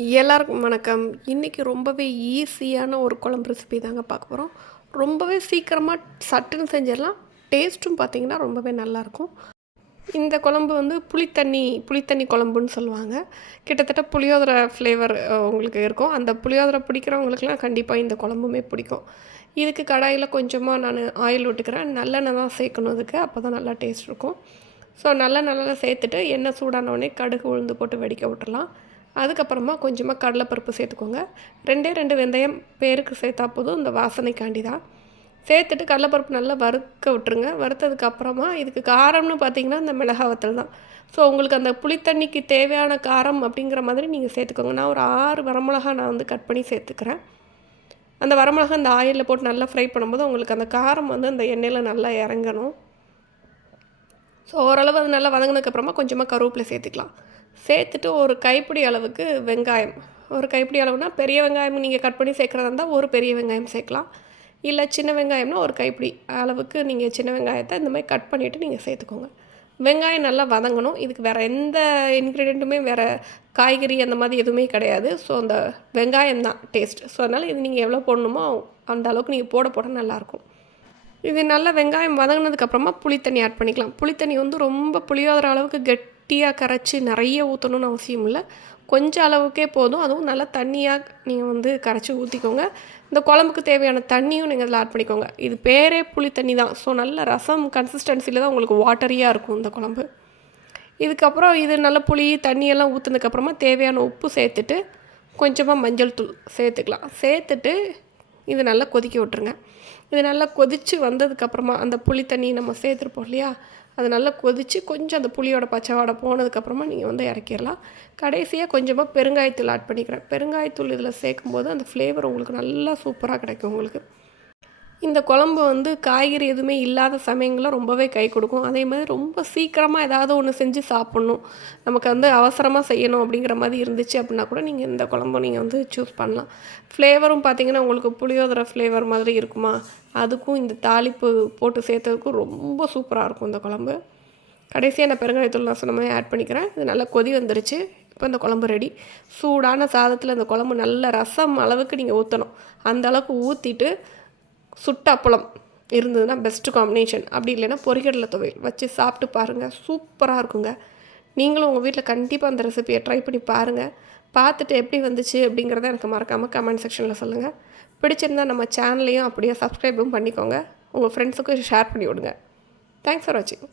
எல்லாருக்கும் வணக்கம். இன்றைக்கி ரொம்பவே ஈஸியான ஒரு குழம்பு ரெசிபி தாங்க பார்க்க போகிறோம் ரொம்பவே சீக்கிரமாக சட்டுன்னு செஞ்சிடலாம். டேஸ்ட்டும் பார்த்திங்கன்னா ரொம்பவே நல்லாயிருக்கும். இந்த குழம்பு வந்து புளித்தண்ணி புளித்தண்ணி குழம்புன்னு சொல்லுவாங்க. கிட்டத்தட்ட புளியோதரை ஃப்ளேவர் உங்களுக்கு இருக்கும். அந்த புளியோதரை பிடிக்கிறவங்களுக்குலாம் கண்டிப்பாக இந்த குழம்புமே பிடிக்கும். இதுக்கு கடாயில் கொஞ்சமாக நான் ஆயில் விட்டுக்கிறேன் நல்லெண்ணெய் தான் சேர்க்கணும் இதுக்கு. அப்போ தான் நல்லா டேஸ்ட் இருக்கும். ஸோ நல்ல நல்லா சேர்த்துட்டு எண்ணெய் சூடானோடனே கடுகு உளுந்து போட்டு வெடிக்க விட்டுடலாம். அதுக்கப்புறமா கொஞ்சமாக கடலைப்பருப்பு சேர்த்துக்கோங்க. ரெண்டே ரெண்டு வெந்தயம் பேருக்கு சேர்த்தா போதும். இந்த வாசனைக்காண்டி தான். சேர்த்துட்டு கடலைப்பருப்பு நல்லா வறுக்க விட்டுருங்க. வறுத்ததுக்கப்புறமா இதுக்கு காரம்னு பார்த்தீங்கன்னா இந்த மிளகாவத்தல் தான். ஸோ உங்களுக்கு அந்த புளித்தண்ணிக்கு தேவையான காரம் அப்படிங்கிற மாதிரி நீங்கள் சேர்த்துக்கோங்க. நான் ஒரு ஆறு வரமிளகா நான் வந்து கட் பண்ணி சேர்த்துக்கிறேன். அந்த வரமிளகா அந்த ஆயிலில் போட்டு நல்லா ஃப்ரை பண்ணும்போது உங்களுக்கு அந்த காரம் வந்து அந்த எண்ணெயில் நல்லா இறங்கணும். ஸோ ஓரளவு அது நல்லா வதங்கினதுக்கப்புறமா கொஞ்சமாக கருவேப்பிலை சேர்த்துக்கலாம். சேர்த்துட்டு ஒரு கைப்பிடி அளவுக்கு வெங்காயம். ஒரு கைப்பிடி அளவுனா பெரிய வெங்காயம் நீங்கள் கட் பண்ணி சேர்க்குறதா இருந்தால் ஒரு பெரிய வெங்காயம் சேர்க்கலாம். இல்லை சின்ன வெங்காயம்னா ஒரு கைப்பிடி அளவுக்கு நீங்கள் சின்ன வெங்காயத்தை இந்த மாதிரி கட் பண்ணிவிட்டு நீங்கள் சேர்த்துக்கோங்க. வெங்காயம் நல்லா வதங்கணும். இதுக்கு வேறு எந்த இன்க்ரீடியண்ட்டுமே வேறு காய்கறி அந்த மாதிரி எதுவுமே கிடையாது. ஸோ அந்த வெங்காயம் தான் டேஸ்ட் ஸோ அதனால் இது நீங்கள் எவ்வளோ போடணுமோ அந்த அளவுக்கு நீங்கள் போட போட நல்லாயிருக்கும் இது நல்லா வெங்காயம் வதங்கினதுக்கப்புறமா புளி தண்ணி ஆட் பண்ணிக்கலாம். புளித்தண்ணி வந்து ரொம்ப புளியோதர அளவுக்கு கெட்டியாக கரைச்சி நிறைய ஊற்றணும்னு அவசியம் இல்லை. கொஞ்சம் அளவுக்கே போதும். அதுவும் நல்லா தண்ணியாக நீங்கள் வந்து கரைச்சி ஊற்றிக்கோங்க இந்த குழம்புக்கு தேவையான தண்ணியும் நீங்கள் அதில் ஆட் பண்ணிக்கோங்க. இது பேரே புளி தண்ணி தான். ஸோ நல்ல ரசம் கன்சிஸ்டன்சியில் தான் உங்களுக்கு வாட்டரியாக இருக்கும் இந்த குழம்பு. இதுக்கப்புறம் இது நல்ல புளி தண்ணியெல்லாம் ஊற்றுனதுக்கப்புறமா தேவையான உப்பு சேர்த்துட்டு கொஞ்சமாக மஞ்சள் தூள் சேர்த்துக்கலாம். சேர்த்துட்டு இது நல்லா கொதிக்க விட்ருங்க இது நல்லா கொதித்து வந்ததுக்கப்புறமா அந்த புளி தண்ணி நம்ம சேர்த்துருப்போம் இல்லையா? அது நல்லா கொதித்து கொஞ்சம் அந்த புளியோட பச்சைவாடை போனதுக்கப்புறமா நீங்கள் வந்து இறக்கிடலாம். கடைசியாக கொஞ்சமாக பெருங்காயத்தூள் ஆட் பண்ணிக்கிறேன். பெருங்காயத்தூள் இதில் சேர்க்கும்போது அந்த ஃப்ளேவர் உங்களுக்கு நல்லா சூப்பராக கிடைக்கும் உங்களுக்கு. இந்த குழம்பு வந்து காய்கறி எதுவுமே இல்லாத சமயங்களில் ரொம்பவே கை கொடுக்கும். அதே மாதிரி ரொம்ப சீக்கிரமாக ஏதாவது ஒன்று செஞ்சு சாப்பிட்ணும். நமக்கு வந்து அவசரமாக செய்யணும் அப்படிங்கிற மாதிரி இருந்துச்சு அப்படின்னா கூட நீங்கள் இந்த குழம்பு நீங்கள் வந்து சூஸ் பண்ணலாம். ஃப்ளேவரும் பார்த்திங்கன்னா உங்களுக்கு புளியோதரை ஃப்ளேவர் மாதிரி இருக்குமா? அதுக்கும் இந்த தாளிப்பு போட்டு சேர்த்ததுக்கும் ரொம்ப சூப்பராக இருக்கும் இந்த குழம்பு. கடைசியாக நான் பெருங்காயத்தூள் நான் சொன்ன மாதிரி ஆட் பண்ணிக்கிறேன். இது நல்லா கொதி வந்துருச்சு. இப்போ இந்த குழம்பு ரெடி சூடான சாதத்தில் இந்த குழம்பு நல்ல ரசம் அளவுக்கு நீங்கள் ஊற்றணும் அந்த அளவுக்கு ஊற்றிட்டு சுட்ட அப்பளம் இருந்ததுன்னா பெஸ்ட்டு காம்பினேஷன் அப்படி இல்லைன்னா பொறிகடலை துவையல். வச்சு சாப்பிட்டு பாருங்கள் சூப்பராக இருக்குங்க. நீங்களும் உங்கள் வீட்டில் கண்டிப்பாக அந்த ரெசிபியை ட்ரை பண்ணி பாருங்கள் பார்த்துட்டு எப்படி வந்துச்சு அப்படிங்கிறத எனக்கு மறக்காமல் கமெண்ட் செக்ஷனில் சொல்லுங்கள் பிடிச்சிருந்தா நம்ம சேனலையும் அப்படியே சப்ஸ்கிரைபும் பண்ணிக்கோங்க. உங்கள் ஃப்ரெண்ட்ஸுக்கும் ஷேர் பண்ணி விடுங்க. தேங்க்ஸ் ஃபார் வாட்சிங்